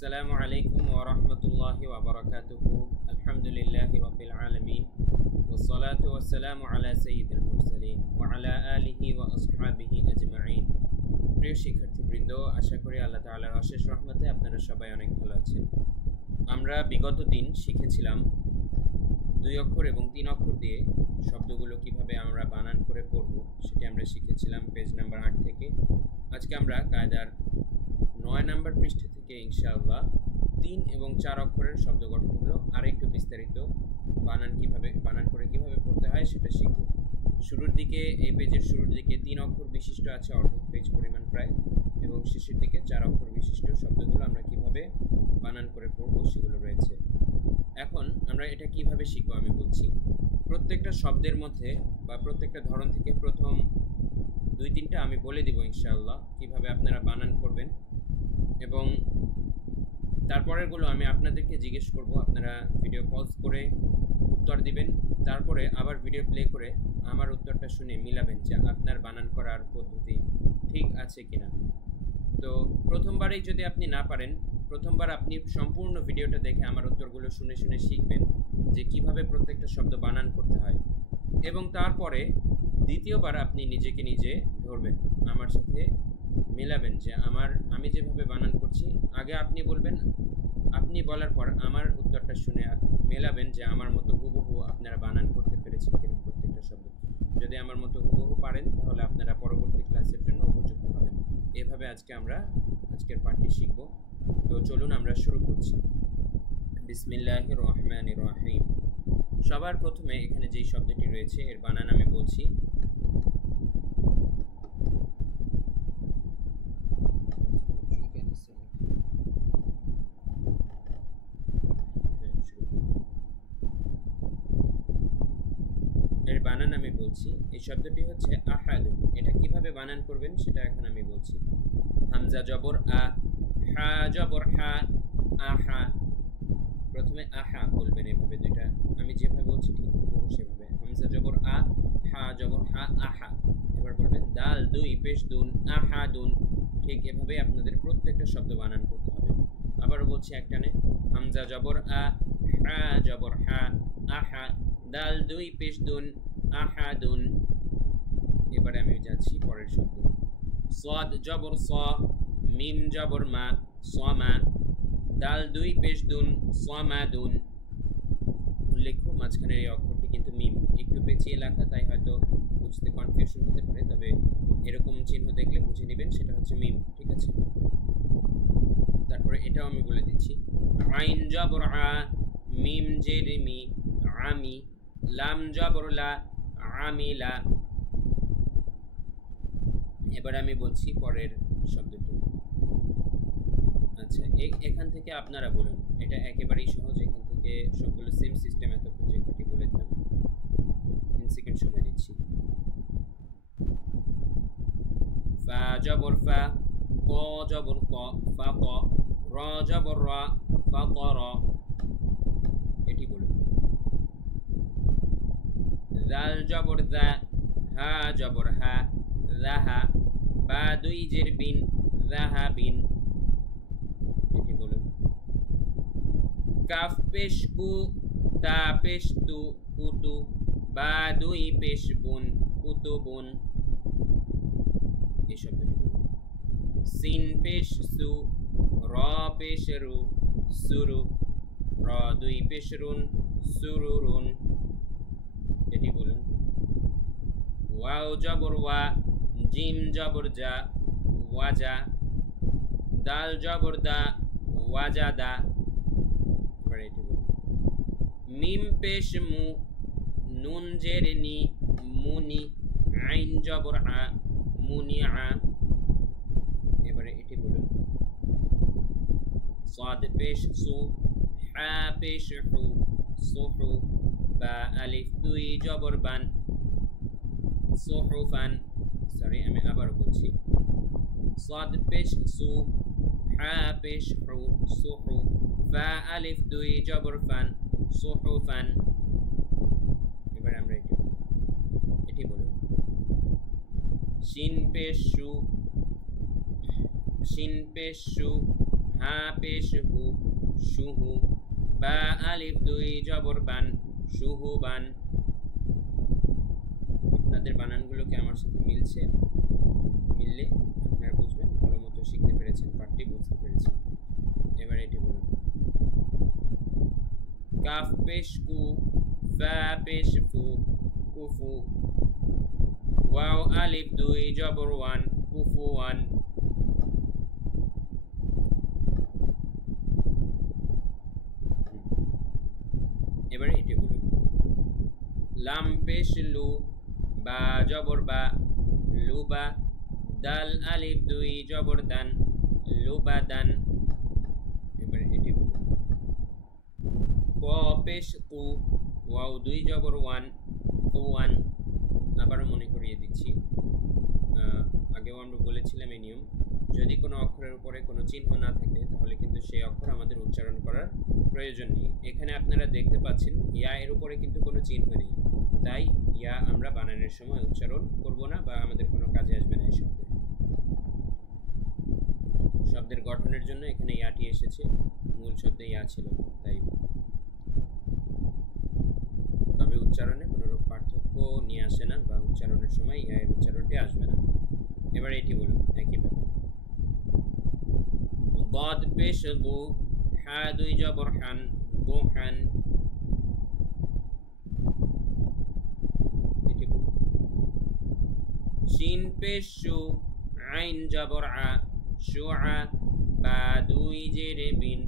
আসসালামু আলাইকুম ওয়া রাহমাতুল্লাহি ওয়া বারাকাতুহু। আলহামদুলিল্লাহি রাব্বিল আলামিন ওয়াস সালাতু ওয়াস সালামু আলা সাইয়্যিদিল মুরসালিন ওয়া আলা আলিহি ওয়া আসহাবিহি আজমাইন। প্রিয় শিক্ষার্থীবৃন্দ, আশা করি আল্লাহ তাআলার অশেষ রহমতে আপনারা সবাই অনেক ভালো আছেন। আমরা বিগত দিন শিখেছিলাম 2 অক্ষর এবং 3 অক্ষর দিয়ে শব্দগুলো কিভাবে আমরা বানান করে পড়ব সেটি আমরা শিখেছিলাম পেজ নাম্বার 8 থেকে। আজকে আমরা কায়দার 9 নাম্বার পৃষ্ঠা থেকে ইনশাআল্লাহ 3 এবং 4 অক্ষরের শব্দ গঠনগুলো আর একটু বিস্তারিত বানান করে কিভাবে পড়তে হয় সেটা শিখব। শুরুর দিকে এই পেজের শুরুর দিকে 3 অক্ষর বিশিষ্ট আছে অর্ধেক পেজ পরিমাণ প্রায়, এবং শেষের দিকে 4 অক্ষর বিশিষ্ট শব্দগুলো আমরা কিভাবে বানান করে পড়ব সেগুলো রয়েছে। এখন আমরা এটা কিভাবে শিখব আমি বলছি। প্রত্যেকটা শব্দের মধ্যে বা প্রত্যেকটা ধরন থেকে প্রথম 2-3টা আমি বলে দিব ইনশাআল্লাহ কিভাবে আপনারা বানান করবেন, এবং তারপরেরগুলো আমি আপনাদেরকে জিজ্ঞেস করব, আপনারা ভিডিও পজ করে উত্তর দিবেন, তারপরে আবার ভিডিও প্লে করে আমার উত্তরটা শুনে মিলাবেন যে আপনার বানান করার পদ্ধতি ঠিক আছে কিনা। তো প্রথমবারেই যদি আপনি না পারেন, প্রথমবার আপনি সম্পূর্ণ ভিডিওটা দেখে আমার উত্তরগুলো শুনে শুনে শিখবেন যে কিভাবে প্রত্যেকটা শব্দ বানান করতে হয়, এবং তারপরে দ্বিতীয়বার আপনি নিজেকে নিজে ধরবেন, আমার সাথে মেলাবেন যে আমি যেভাবে বানান করছি আগে আপনি বলবেন, আপনি বলার পর আমার উত্তরটা শুনে মেলাবেন যে আমার মতো হুবহু আপনারা বানান করতে পেরেছেন কিনা প্রত্যেকটা শব্দ। যদি আমার মতো হুবহু পারেন তাহলে আপনারা পরবর্তী ক্লাসের জন্য উপযুক্ত হবেন। এভাবে আজকের পাঠটি শিখব। তো চলুন আমরা শুরু করছি। বিসমিল্লাহির রহমানির রহিম। সবার প্রথমে এখানে যেই শব্দটি রয়েছে এর বানান আমি বলছি। এর বানান আমি বলছি। এই শব্দটি হচ্ছে আহাদু। এটা কিভাবে বানান করবেন সেটা এখন আমি বলছি। হামজা জবর আ, হা জবর হা, আহা। প্রথমে আহা বলবেন এভাবে, দুইটা আমি যেভাবে বলছি ঠিক সেভাবে। হামজা জবর আ, হা জবর হা, আহা। এবার বলবেন দাল দুই পেশ দুন, আহাদুন। ঠিক এভাবে আপনাদের প্রত্যেকটা শব্দ বানান করতে হবে। আবারও বলছি একটানে, হামজা জবর আ, হা জবর হা, আহা, দাল দুই পেশ দুন, আহাদুন। এবারে আমি যাচ্ছি পরের শব্দ। সাদ জবর স, মিম জবর মা, সামা, দাল দুই পেশ দুন, সামাদুন। উল্লেখ্য মাঝখানের এই অক্ষরটি কিন্তু মিম, একটু পেঁচিয়ে লেখা, তাই হয়তো বুঝতে কনফিউশন হতে পারে, তবে এরকম চিহ্ন দেখলে বুঝে নেবেন সেটা হচ্ছে মিম, ঠিক আছে। তারপরে এটাও আমি বলে দিচ্ছি। আইন জবর আ, মিম জের মি, আমি, লাম জবর লা, আমিলা। এবার আমি বলছি পরের শব্দটি। আচ্ছা, এখান থেকে আপনারা বলুন, এটা একেবারেই সহজ। এখান থেকে সবগুলো সেম সিস্টেম, এতক্ষণ যে কটি বলে দিলাম। 3 সেকেন্ড সময় দিচ্ছি। ফা জবর ফা, ক জবর ক, ফা ক, র জবর র, ফা ক র। এটি বলুন। দাল জবর দা, হা জবর হা, রাহা, বা দুই জের বিন, রাহাবিন। এটি বলুন। কাফ পেশ কু, তা পেশ তু, কুতু, বা দুই পেশ বুন, কুতুবুন। এই শব্দটি বলুন। সিন পেশ সু, র পেশ রু, সুরু, র দুই পেশ রুন, সুরুরুন। এটি বলুন। ওয়াও জবর ওয়া, জিম জবর জা, ওয়াজা, দাল জবর দা, ওয়াজাদা। এবার এটি বলুন। মিম পেশ মু, নুন জের নি, মুনি, আইন জবর আ, মুনিআ। এবারে এটি বলুন। সাদ পেশ সু, হা পেশ হু, সুহু, বা আলিফ দুই জবর বান, সুহুফান। সরি, আমি আবার বলছি। সাদ পেশ সু, হা পেশ হু, সুহু, বা আলিফ দুই জবর ফান, সুহুফান। এবারে আমরা এটি বলুন। শিন পেশ সু, শিন পেশ সু, হা পেশ হু শুহু, বা আলিফ দুই জবর বান শুহুবান। আপনাদের বানানগুলোকে আমার সাথে মিলছে? মিললে আপনারা বুঝবেন ভালো মতো শিখতে পেরেছেন, পাঠটি বুঝতে পেরেছেন। এবার এটি বলুন। কাফ পেশ কু, ফা পেশ ফু কুফু, ওয়াও আলিফ দুই জবর ওয়ান কুফুয়ান। এবার এটি বলুন। লাম পেশ লু, বা জবর বা লুবা, দাল আলিফ দুই জবর দান লুবাদান। এবার এটি বলুন। ক পেশ কু, ওয়াও দুই জবর ওয়ান কুয়ান। আবারও মনে করিয়ে দিচ্ছি, আগেও আমরা বলেছিলাম এই নিয়ম, যদি কোনো অক্ষরের উপরে কোনো চিহ্ন না থাকে তাহলে কিন্তু সেই অক্ষর আমাদের উচ্চারণ করার প্রয়োজন নেই। এখানে আপনারা দেখতে পাচ্ছেন ইয়া এর উপরে কিন্তু কোনো চিহ্ন নেই, তাই ইয়া আমরা বানানোর সময় উচ্চারণ করব না বা আমাদের কোনো কাজে আসবে না। এই শব্দের গঠনের জন্য এখানে ইয়াটি এসেছে, মূল শব্দে ইয়া ছিল তাই। তবে উচ্চারণে কোনোরূপ পার্থক্য নিয়ে আসে না বা উচ্চারণের সময় ইয়া এর উচ্চারণটি আসবে না। এবার এটি বলুন একইভাবে। ضاد পেশ দু, হা দুই জবর হান দুহান। এটি বলুন। শিন পেশ শু, আইন জবর আ শুআ, বা দুই জেরে বিন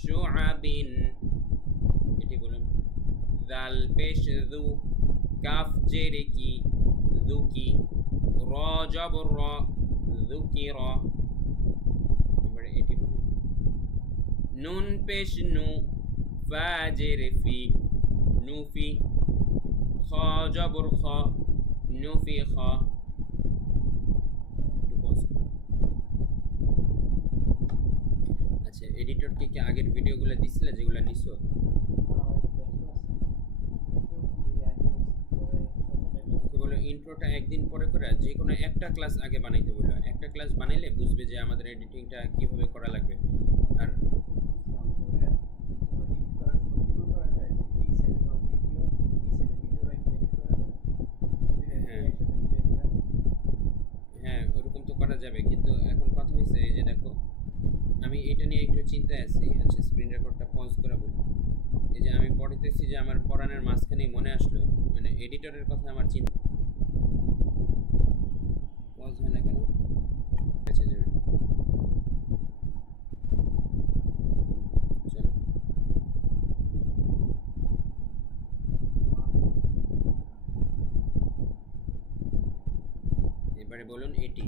শুআবিন। এটি বলুন। দাল পেশ দু, কাফ জেরে কি দুকি, র জবর র দুকির। এবারে এটি বলুন। নুন পেশ নু, ফা জেরে ফি নুফি, খ জবর খ নুফি খ। আচ্ছা, এডিটরকে কি আগের ভিডিওগুলো দিছিলে যেগুলো নিছো? বলো ইন্ট্রোটা একদিন পরে করে যে কোনো একটা ক্লাস আগে বানাইতে বললো। একটা ক্লাস বানাইলে বুঝবে যে আমাদের এডিটিংটা কিভাবে করা লাগবে। আর হ্যাঁ ওরকম তো করা যাবে, কিন্তু এখন কথা হয়েছে এই যে দেখো আমি এটা নিয়ে একটু চিন্তায় আছি। আচ্ছা স্ক্রিন রেকর্ডটা পজ করে বলবো। এই যে আমি পড়তেছি যে আমার পড়ানোর মাঝখানেই মনে আসলো মানে এডিটরের কথা আমার চিন্তা পজ হয় না কেন? আচ্ছা যাবে চলো। এবারে বলুন এটি।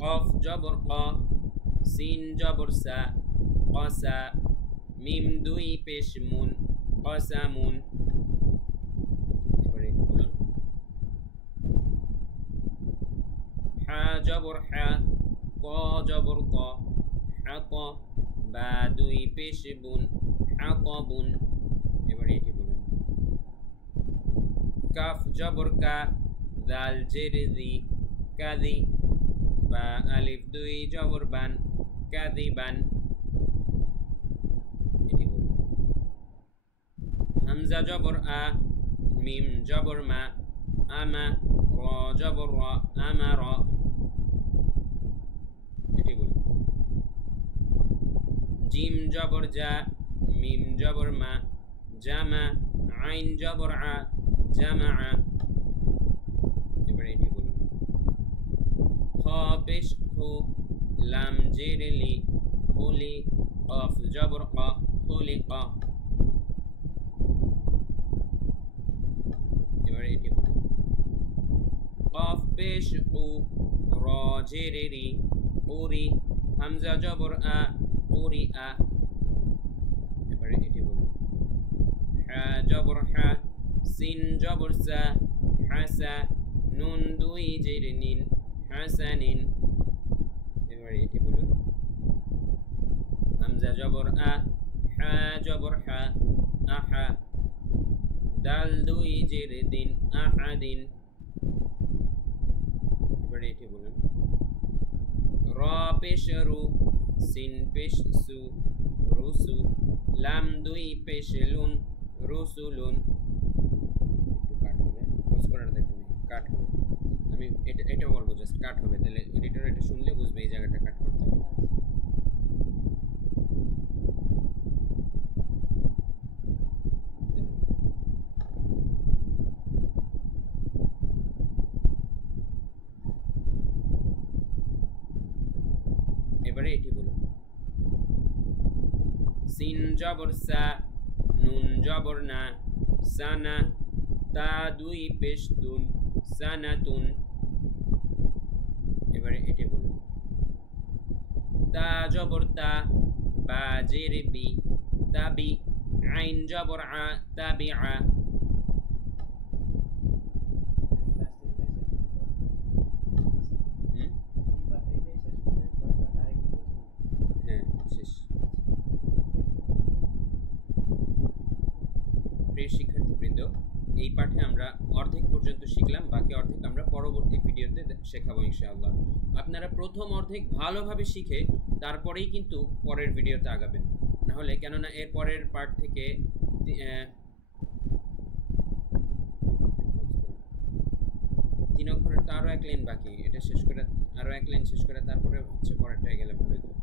কফ জবর ক, সিন জবর সা কসা, মিম দুই পেশ মুন কসামুন। এবারে এটি বলুন। হা জবর হা, ক জবর ক হাক, বা দুই পেশ বুন হাকবুন। এবারে এটি বলুন। কাফ জবর কা, দাল জেরে দি কাদি, বা আলিফ দুই জবর বান কাদিবান। এটি বলুন। হামজা জবর আ, মিম জবর মা আমা, র জবর র আমার। এটি বলুন। জিম জবর জা, মিম জবর মা জামা, আইন জবর আ জামা। এবারে এটি বলুন। খ পেশ খু, লাম জেরে লি খুলি, কফ জবর ক খুলিক। এবারে এটি বলুন। কফ পেশ কু, র জেরে রি কুরি, হামজা জবর আ কুরি আ। এবারে এটি বলুন। হা জবর হা, সিন জবর সা হাসা, নুন দুই জেরে নিন হাসানিন। এবারে এটি বলুন। হামজা জবর আ, হা জবর হা আহা, দাল দুই জেরে দিন আহাদিন। এবারে এটি বলুন। র পেশ রু, সিন পেশ সু, রুসু, লাম দুই পেশ লুন, রুসুলুন। একটু কাট হবে, ক্লোজ করার দরকার নেই, কাট হবে। আমি এটা বলবো, জাস্ট কাট হবে, তাহলে এডিটর এটা শুনলে বুঝবে এই জায়গাটা কাট করতে হবে। এবারে এটি বলুন। সিন জবর সা, নুন জবর না, সানা, তা দুই পেশ তুন, সানাতুন। এবারে এটি বলুন। তা জবর তা, বা জের বি, তাবি, আইন জবর আ, তাবিআ। হ্যাঁ, শেষ। প্রিয় শিক্ষার্থীবৃন্দ, এই পাঠে আমরা অর্ধেক পর্যন্ত শিখলাম, বাকি অর্ধেক আমরা পরবর্তী ভিডিওতে শেখাবো ইনশাআল্লাহ। আপনারা প্রথম অর্ধেক ভালোভাবে শিখে তারপরেই কিন্তু পরের ভিডিওতে আগাবেন, নাহলে কেননা এর পরের পার্ট থেকে 3 অক্ষরের তো আরও 1 লাইন বাকি, এটা শেষ করে আরও 1 লাইন শেষ করে তারপরে হচ্ছে পরেরটায় গেলে ভালো হতো।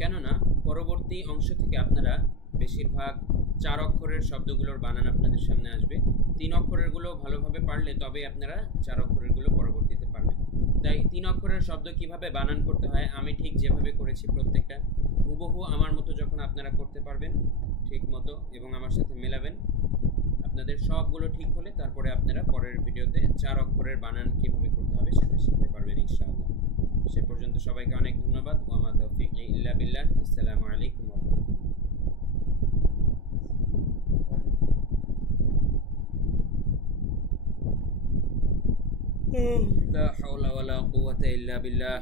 কেননা পরবর্তী অংশ থেকে আপনারা বেশিরভাগ 4 অক্ষরের শব্দগুলোর বানান আপনাদের সামনে আসবে। 3 অক্ষরেরগুলো ভালোভাবে পারলে তবে আপনারা 4 অক্ষরেরগুলো পরবর্তীতে পারবেন। তাই 3 অক্ষরের শব্দ কিভাবে বানান করতে হয় আমি ঠিক যেভাবে করেছি প্রত্যেকটা হুবহু আমার মতো যখন আপনারা করতে পারবেন ঠিক মতো এবং আমার সাথে মেলাবেন, আপনাদের সবগুলো ঠিক হলে তারপরে আপনারা পরের ভিডিওতে 4 অক্ষরের বানান কিভাবে করতে হবে সেটা শিখতে পারবেন ইনশাআল্লাহ। সে পর্যন্ত সবাইকে অনেক ধন্যবাদ। ওয়া মা তাওফীক ইল্লা বিল্লাহ। আসসালামু আলাইকুম ওয়া রাহমাতুল্লাহ। লা হাওলা ওয়া লা কুওয়াতা ইল্লা বিল্লাহ।